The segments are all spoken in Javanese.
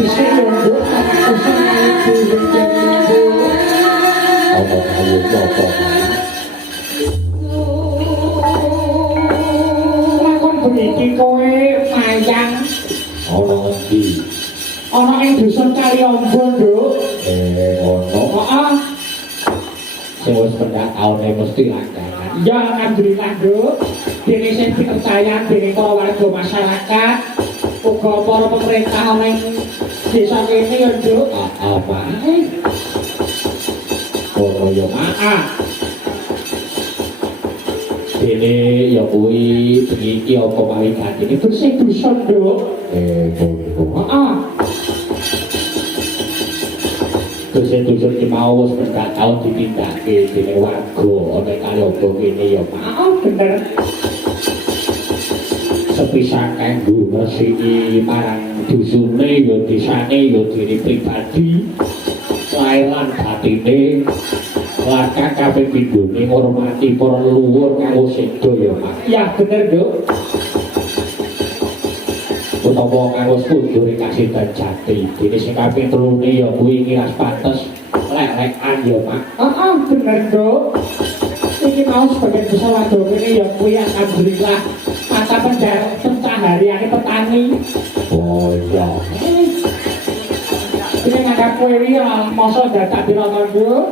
bisa yo nduk apa kamu apa lakon beniki kowe mayang ana ngendi ana ing dusun Kaliombo nduk ono heeh sing wis pendak taune mesti langganan ya alhamdulillah nduk dene sing dipercaya dening para warga masyarakat uga para pemerintah ana ing desa kene ya nduk apa ora yo dene ya kuwi iki apa mawikatine bersih dusun nduk ngono heeh dusun-dusun ki mau wis pendak tau ditindakake dening warga ana kali opo kene ya heeh bener sepisan kanggo ngresiki marang dusune ya desane ya diri pribadi lair lan batine lan kabeh pindhone ngormati para leluhur kang sedo ya Mas ya bener nduk utawa kang wis kudu kasih dan jati dene sing kaping telune ya kuwi ngiras pantes lek-lekan ya Mas heeh bener nduk iki mau sebagai desa wadon ini ya kuwi alhamdulillah mata pencahariane petani oh iya ini nganggap kowe iki masa dadak dirono nduk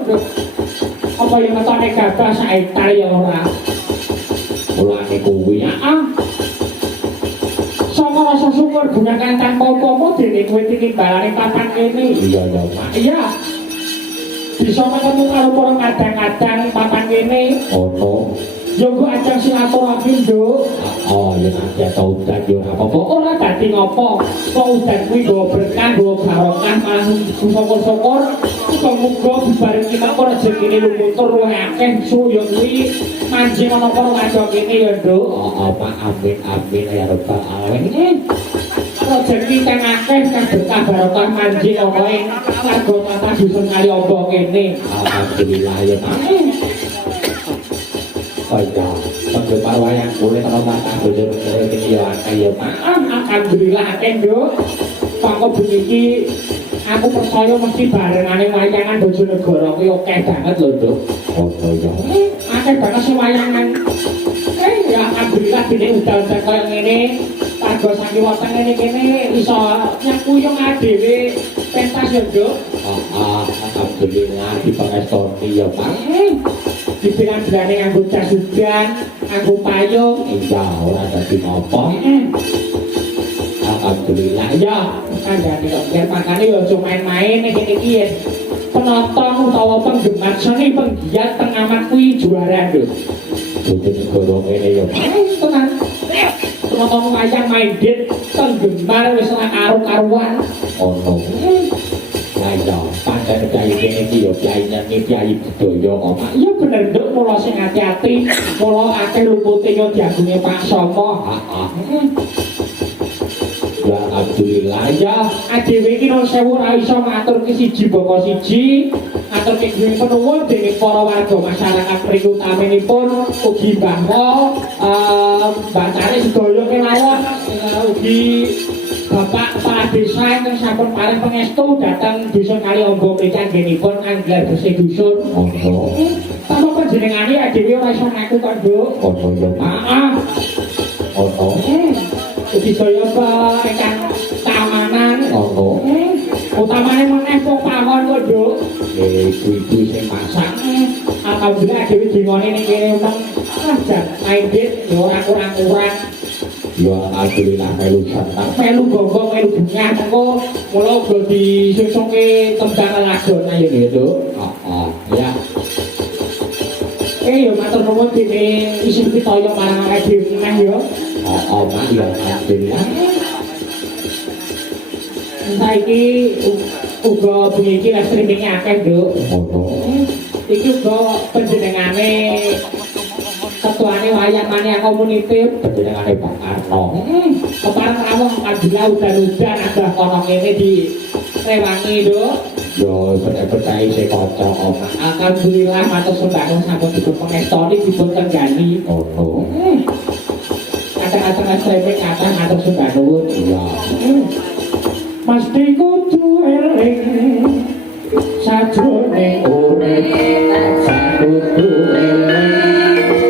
apa yang metone gabah sak hektar ya ora mulane kuwi heeh sama rasa syukur gunakan tanpa apa-apa dene kowe tinimbalane papan kene iya ya Mas iya bisa ketemu karo para kadang-kadang papan kene ono yo kok ajang silaturahmi nduk oh ya nanti atau udan ya ora apa-apa ora dadi ngopo kok udan kuwi nggawa berkah nggawa barokah malah syukur-syukur muga-muga dibarengi mangko rezekine lumuntur luwih akeh suyo kuwi manjing ana para wadon kene ya nduk oh Pak amin amin ya rabbal alamin rezeki kang akeh kang berkah barokah manjing ana ing warga tata dusun Kaliombo kene alhamdulillah ya Pak oh iya penggemar wayang kulit kalau mata bojor ini ya akeh ya Pak alhamdulillah akeh nduk mangko beniki aku percaya mesti barengane wayangan Bojonegoro kuwi akeh banget lho nduk oh iya akeh banget sing wayangan ya alhamdulillah dene udan-udan kaya ngene warga sangiwatan ngene kene iso nyakuyung dhewe pentas ya nduk alhamdulillah dipangestoni ya Pak dibilang-bilane nganggo jas hujan nganggo payung iya ora dadi ngopo alhamdulillah ya kandhane kok biar makane ya aja main-main nek iki ya penonton utawa penggemar seni penggiat pengamat kuwi juara nduk Bojonegoro ngene ya Pak tenan penonton wayang main dit penggemar wis ora karo-karuan ono nah iya pancen kiai kene iki ya kiai nyanyi kiai budaya kok Pak iya bener nduk mula sing ati-ati mula akeh lupute yo diagunge Pak Somo ya alhamdulillah ya adewe iki non sewu ora iso maturke siji baka siji aturke dening penuwun dening para warga masyarakat mriku utaminipun ugi Mbah Mo Mbak Cari sedaya kemawon ugi Bapak Kepala Desa yang sampun paring pangestu dhateng dusun Kaliombo mriki anggenipun anggelar bersih dusun ono tanpa panjenengane adewe ora iso ngaku kok nduk ono ya Pak ono ugi saya Pak ingkang keamanan ono utamane meneh pawon kok nduk ibu-ibu sing masak alhamdulillah dhewe dingone ning kene utang aja main dit yo ora kurang-kurang ya alhamdulillah melu santak melu gonggong melu bungah mengko mula uga disusuke tembang lagon ayo gitu ya yo matur nuwun dene isin pitaya marang awake dhewe meneh yo Pak ya alhamdulillah saiki uga bengi iki live streaming akeh nduk ono iki uga panjenengane ketuane wayang mania komuniti panjenengane Pak Arno kemarin rawuh alhamdulillah udan-udan ada kono kene di rewangi nduk yo percaya sing kanca omah alhamdulillah matur sembahun sampun dipun pangestoni dipun tenggani ono kata-kata streaming kata matur sembahun iya mesti kudu eling sajrone urip kudu eling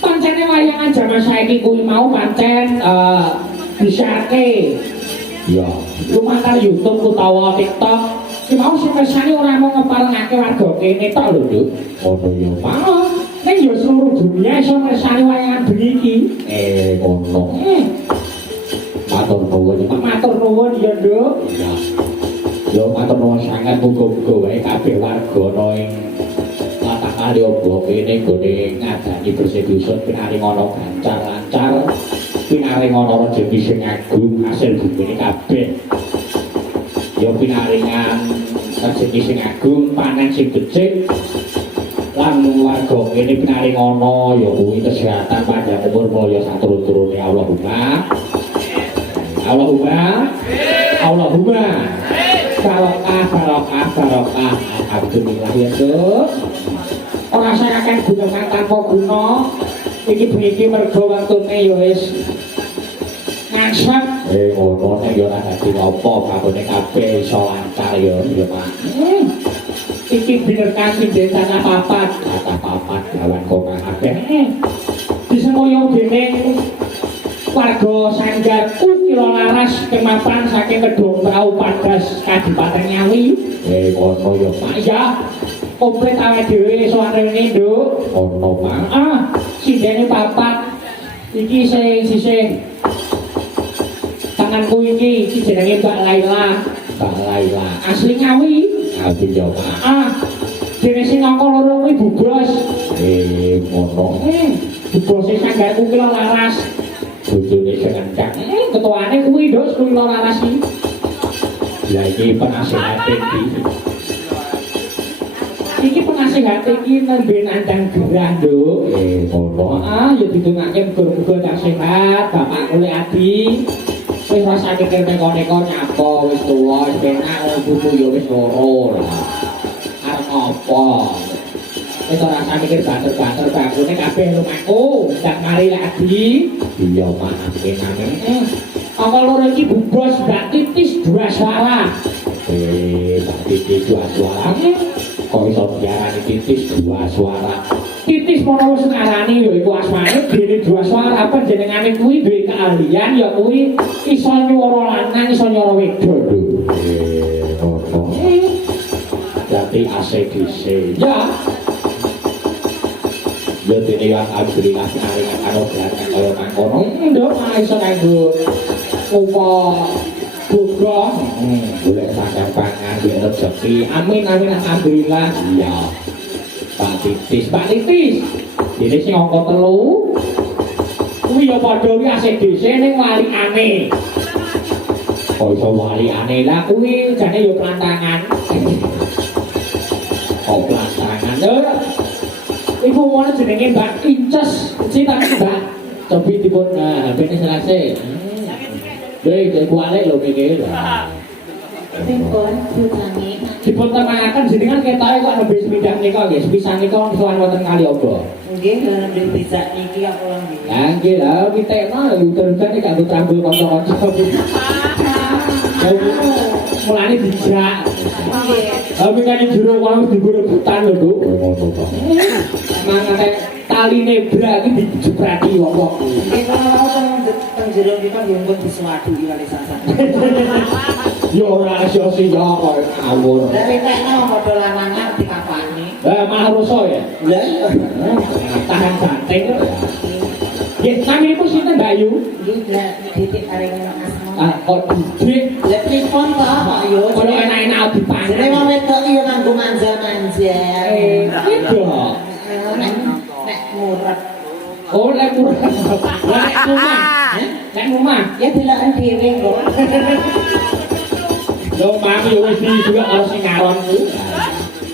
pancene wayangan jaman saiki kuwi mau pancen disake ya lumantar YouTube utawa TikTok ki mau sing mesane ora mau ngeparengake warga kene tok lho Nduk ono ya mau ning yo seluruh dunia iso mesane wayangan bengi iki ono matur nuwun ya Nduk ya yo matur nuwun sanget muga-muga wae kabeh warga ana ing latah kali obo kene gone ngadani bersih dusun pinaring ana gancar lancar pinaring ana rejeki sing agung hasil bumine kabeh yo pinaringan rejeki sing agung panen sing becik lan warga kene pinaring ana ya kuwi kesehatan panjang umur mulya saturut-turune Allahumma barokah alhamdulillah ya Nduk ora saraken guneman tanpa guna iki bengi mergo waktune ya wis ngangsep ngono nek yo ora dadi apa kabeh kabeh iso lancar ya Pak iki bener kasih desa papat gawan kok kabeh disemoyo dening warga Sanggarku kira laras kemapan saking Kedung Prau Padas Kadipaten Ngawi ngono ya Pak ya komplit awake dhewe sowane Nduk ono Pak sindene papat iki sing tanganku iki jenenge Mbak Laila asli Ngawi ya Pak dene sing angka loro kuwi bubos ngono bubos sing Sanggarku kira laras bojone sing encak ketuane kuwi Nduk kuwi laras iki ya iki penasehat iki penasehat iki nembe nandang gerah Nduk ngono ya ditungake muga-muga tak sehat bapak kule adi wis rasane neko-neko nyapa wis tuwa wis penak putu ya wis loro lah arep apa wis ora rasane mikir banter-banter bangkune kabeh lumaku ndak mari lagi iya maaf kenane apa loro iki bubos Mbak Titis dua suara Mbak Titis dua suara kok iso diarani Titis dua suara Titis mono wis ngarani ya iku asmane dene dua suara panjenengane kuwi duwe keahlian ya kuwi iso nyuwara lanang iso nyuwara wedok ngono dadi ACDC ya yo dene ya alhamdulillah naringan karo gerakan kaya mangkono Nduk iso kanggo upa buka golek makan pangan golek rezeki amin alhamdulillah iya Pak Titis dene sing angka 3 kuwi ya padha wi ACDC ning walikane kok iso walikane lah kuwi jane ya plantangan plantangan iku mau jenenge Mbak Inces cinta Mbak cobi dipun HP-ne selase jadi kualik lho mikir Dipun bujangi dipun temangaken jenengan ketoke kok nembe sepidak nika nggih sepisan nika sowan wonten kali apa nggih nembe bisa niki aku lang nggih. lah nggih lah pitekno uter-uter iki kanggo trambul kanca-kanca mulane dijak Nggih. tapi kan jero wae digore hutan lho Nduk ngono Pak mangane taline bra iki dijeprati wong-wong Nggih kalau teng jero kita nggih pun disuwadu iki kali sasan. ya ora sia-sia kok ngawur Lah pitekno padha lanangan dikapani. Malah rusuh ya. Lah iya. Tahan banting. Nggih, naminipun sinten Mbak Ayu? Nggih, titik areng asma. Ah, kok didik. Lah pripun kok yo? Kalau enak-enak dipangan. Jare wong wedok iki yo nganggo manja-manja. Gitu. Nek murah. Oh, lek murah. Lek rumah. Lek rumah. Ya deloken dhewe kok. Lho, mami yo wis juga harus sing ngaron ku.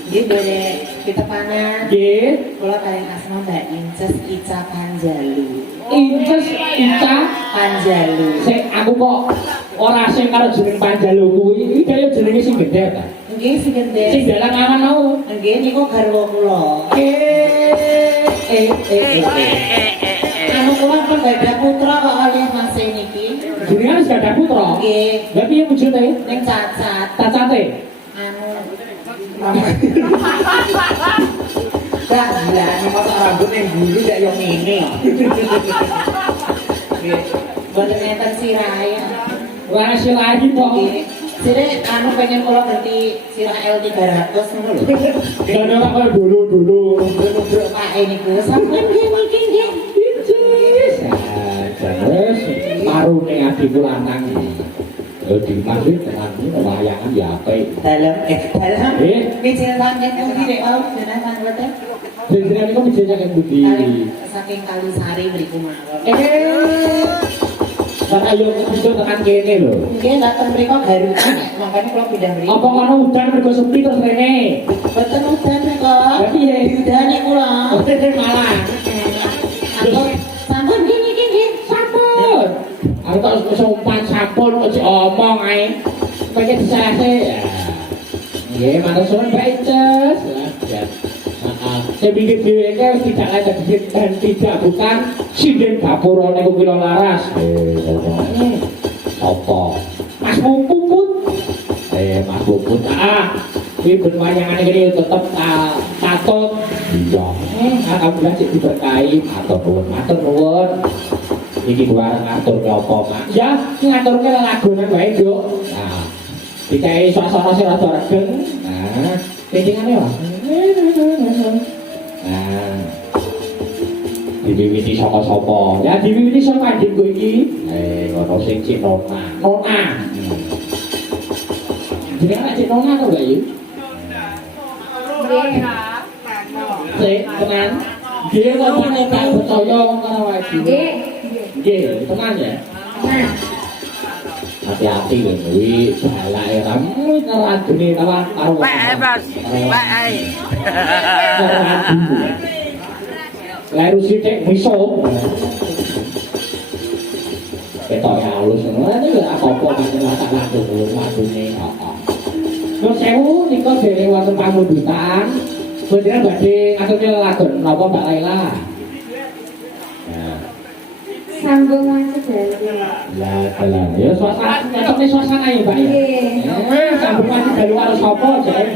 Nggih, dene kita panas. Nggih. Kula paling asma Mbak Inces Ica Panjalu. Inces Ica Panjalu. sing aku kok ora sing karo jeneng Panjalu kuwi. Iki kaya jenenge sing gede ta. Nggih, sing Sing gede. dalang awan mau. Nggih, niku garwa kula. Anu kula pun gadah putra kok oleh Mas niki. Jenengan wis gadah putra. Nggih, Lah piye wujude? ning cacat. Cacate. Anu. Dah gila, ini masa rambut yang bulu gak yang ini. Boten enten sirahe. Ora sih lagi kok. Sire anu pengen kula ganti sirah L300 ngono lho. Gak ada kok dulu. Nunduk pake niku sampeyan nggih mungkin nggih. Terus marune adikku lanang. Di masjid dengan wayangan ya apik. Dalam dalam. Eh, Mijil sanget pundi rek au jenengan mboten. jenengan iku mesti nyakit budi. Saking Kalisari mriku mawon. Karena yo itu tekan kene lho. Nggih dateng mriku garukan makane kula pindah mriku. Apa kono udan mergo sepi terus rene? Boten udan mriku. Tapi ya Diudani kula. malah. Aku sampun gini gini Sampun. Aku tak sopan sampun kok omong ae. Pengen disalahke. Nggih, matur suwun Pak Ices. Ya. Saya pikir dhewe iki tidak lain dan tidak bukan sinden gapura niku kula laras. Apa? Mas Puput. Mas Puput. Kuwi ben wayangane kene tetep patut. Iya. Alhamdulillah sik diberkahi. Matur nuwun. Iki bareng ngatur ke apa, Mak? Ya, ngaturke lagunan wae, Nduk. Nah, dikai suasana sing rada regeng. Nah, pentingane wae. Nah, diwiwiti saka-sapa? Ya diwiwiti saka adikku iki. Ngono sing Cik Nona. Nona. Jenenge Cik Nona to, Mbak Yu? Cik, tenan. Nggih, kok tak percaya wong karo wae. Nggih, tenan ya. Hati-hati lho, kuwi balake ramu ngeradune lawan karo. Mas. Lalu sithik miso. Ketok ya halus ngono iki apa-apa pancen masalah wadune kok. Nun sewu nika dhewe wonten pamundutan. Bener badhe ngaturke lelagon napa Mbak Laila? Sambung macet dari. Lah, ya suasana nyatane suasana ya, Mbak ya. Sambung macet dari karo sapa, Jek?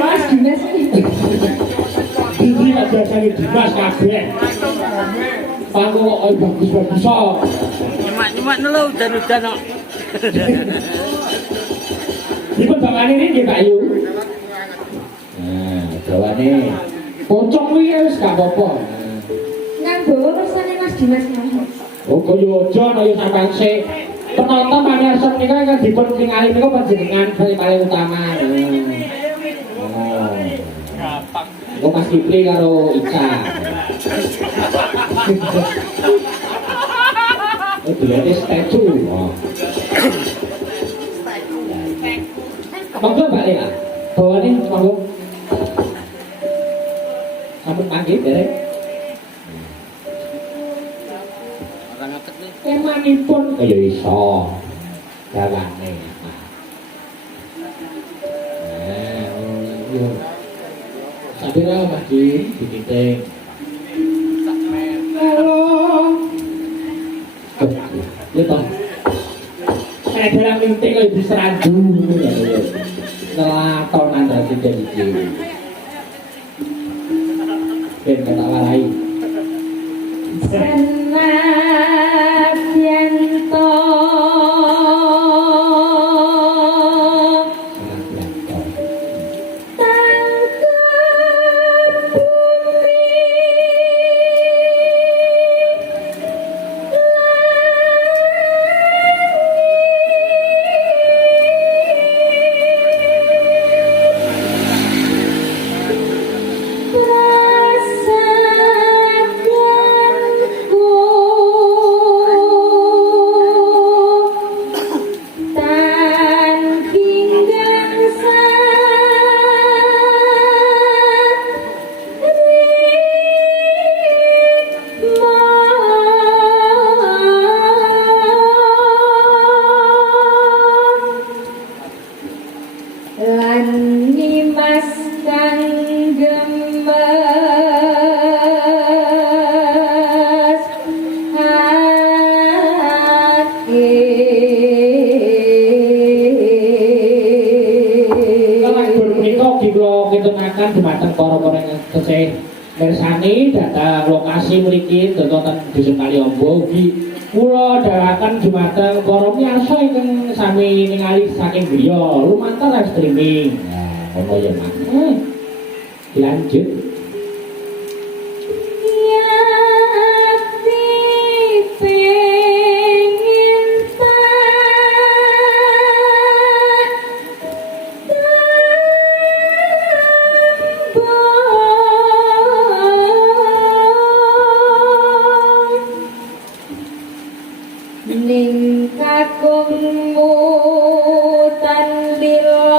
Mas Dimas iki. Iki lak biasane Dimas kabeh. Panggo kok bagus-bagus kok. Nyemak dulu udan-udan kok. Dipun bapakne niki, Pak Yu. Nah, dawane pocong kuwi wis gak apa-apa. Nang bawa kersane Mas Dimas mau. Oh, kaya aja ana ya sampean sik. Penonton pamirsa menika kan dipun tingali niku panjenengan paling utama. Oh. Kok Mas Kipli karo Ica. Oh, dia statue. Oh. Monggo Mbak Lea. Bawane monggo. Sampun panggih derek. Emanipun kaya iso dalane. Iya. Sabira Mas Ji, dikiting. Halo. Ya toh. Kayak dalam linting kaya diserandu ya. Nelaton anda tidak iki. Ben kata warai. Senadyanto Tesih mirsani datang lokasi mriki wonten Dusun Kaliombo ugi kula dherekaken dumateng para miyarsa ingkang sami ningali saking griya lumantar live streaming. Nah, ngono ya, Mas. Dilanjut. Ning kakungmu tandila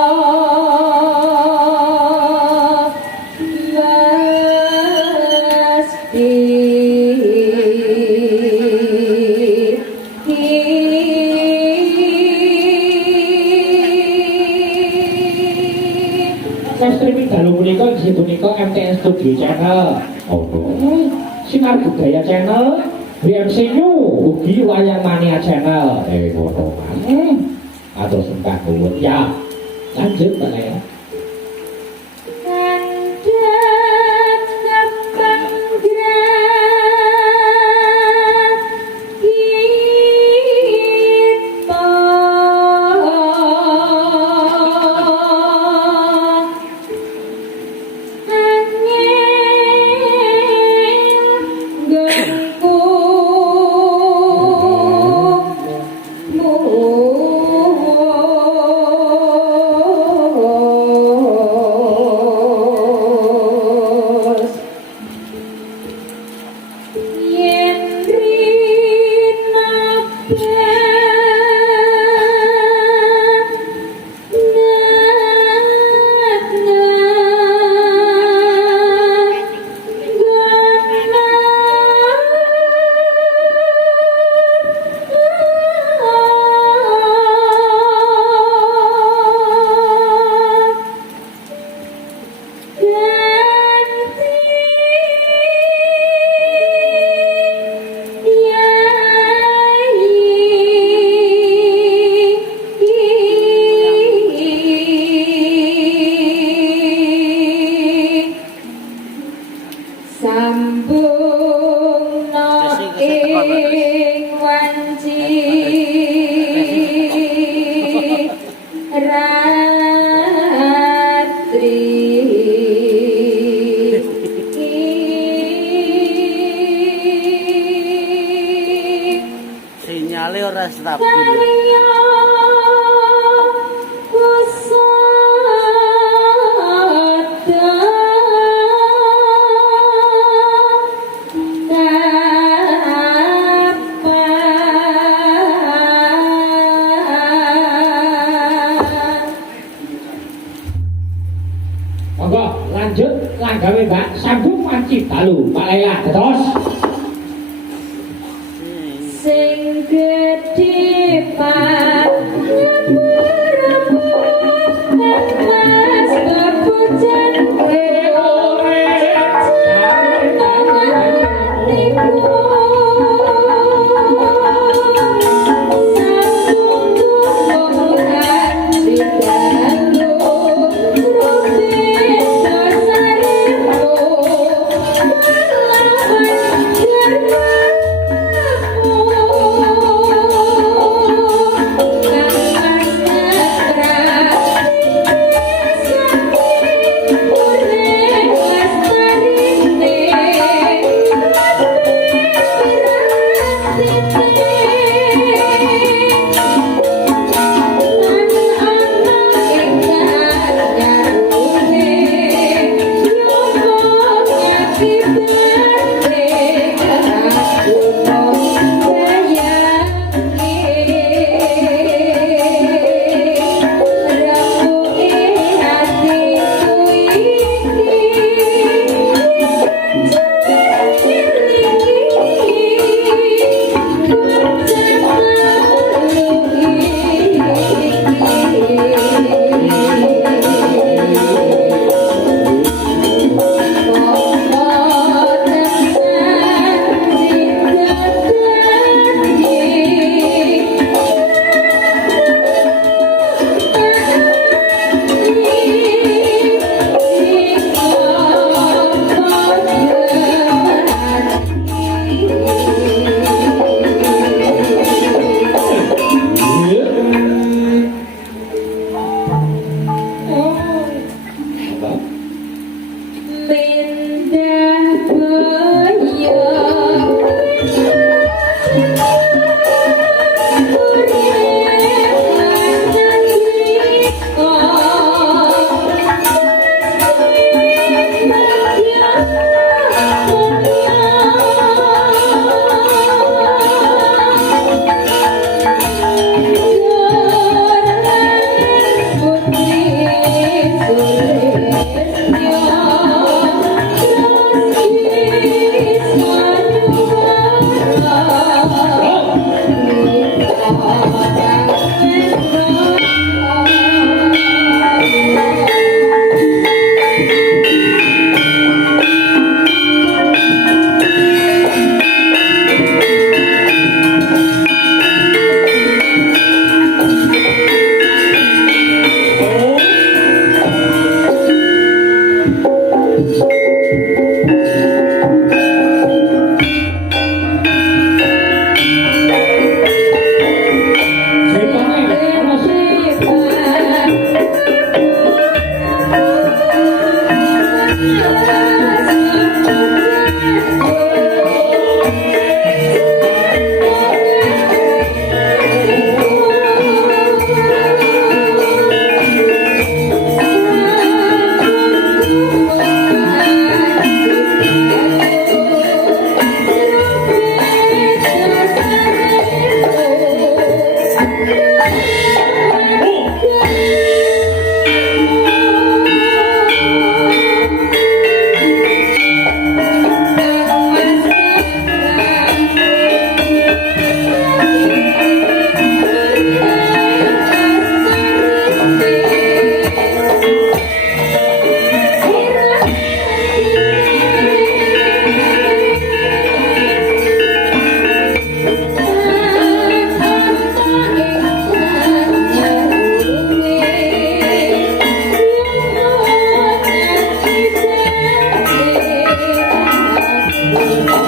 mesti Live streaming dalu punika inggih punika MTN Studio Channel. Sinar Budaya Channel, BMC New, ugi Wayang Mania Channel. Ngono Mas. Atur sembah nuwun. Ya. Lanjut Mbak Lea. Sinyale ora stabil. Monggo lanjut langgawe Mbak sambung wanci dalu Pak Lela terus. Sing gedhe pak Thank you.